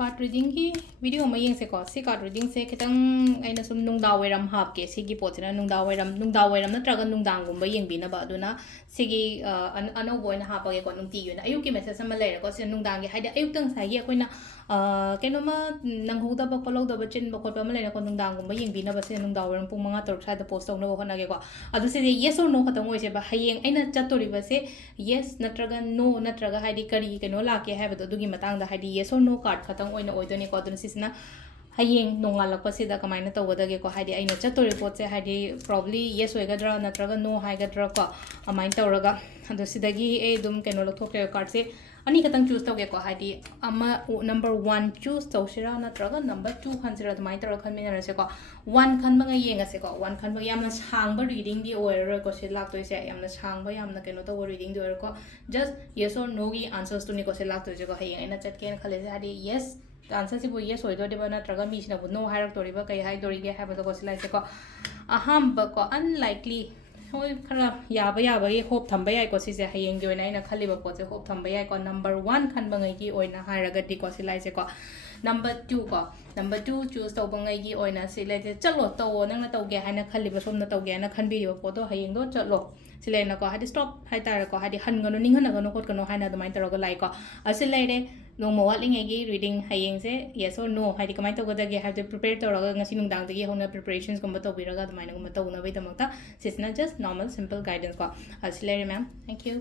card reading ki video ma yeng se ko si card reading se kitang aina sum nungda weram hap ke sigi pochina nungda weram natraga nungdang gumba yeng bina ba aduna sigi ano boina hapa ge ko nungti yuna ayuk ki message sama le ko se nungdang ge haida ayuk tang sai ge koina kenoma nang hoda ba ko lawda ba chin ba ko ba ma le ko nungdang gumba yeng bina ba se nungda weram pung manga tor sa da post tong no ko na ge ko adu se yes or no khatang oi se ba hayeng aina chatori ba se yes natraga no natraga haidi kari keno la ke ha ba du gi matang da haidi yes or no card khatang oina oidoni ko adun sisna hayeng nongalakpa sida kamaina tawdage ko haidi aina chatori pot se haidi probably yes oigadra natraga no haigadra ko amain tawraga adu sidagi e dum keno lothok ke card se ani khatang choose tawge ko haidi ama number 1 choose tawsira natraga number 2 khanjira dumai tawra khanmina rase ko 1 khanba nga yenga se ko 1 khanba yamna sangba reading di oira ko se laktoi se yamna sangba yamna keno taw reading di oira ko just yes or no gi answers to ni ko se laktoi je ko hayeng aina chatken khale se haidi yes answer si bu yes oido deba natraga mi sina bu no hairak toriba kai hai dorige ha ba ko silai se ko aham ba ko unlikely hoi khara yaba ye hope thamba yai ko si se hayeng gi oina ina khali ba ko se hope thamba yai ko number 1 khan ba ngai gi oina hairaga ti ko silai se ko number 2 ko number 2 choose to bangai gi oina silai se chalo to nang na to ge haina khali ba som na to ge na khan bi yo ko to hayeng do chalo silai na ko hadi stop hai tar ko hadi han gano ning han gano kot gano haina dumai taro ko lai ko asilai re no mo watling gi reading hayeng se yes or no hadi kamai to goda ge have to prepare to ro ngasi nung dang gi hona preparations gum to biraga dumai na gum to na bai tamakta sisna just normal simple guidance ko asilai re ma'am thank you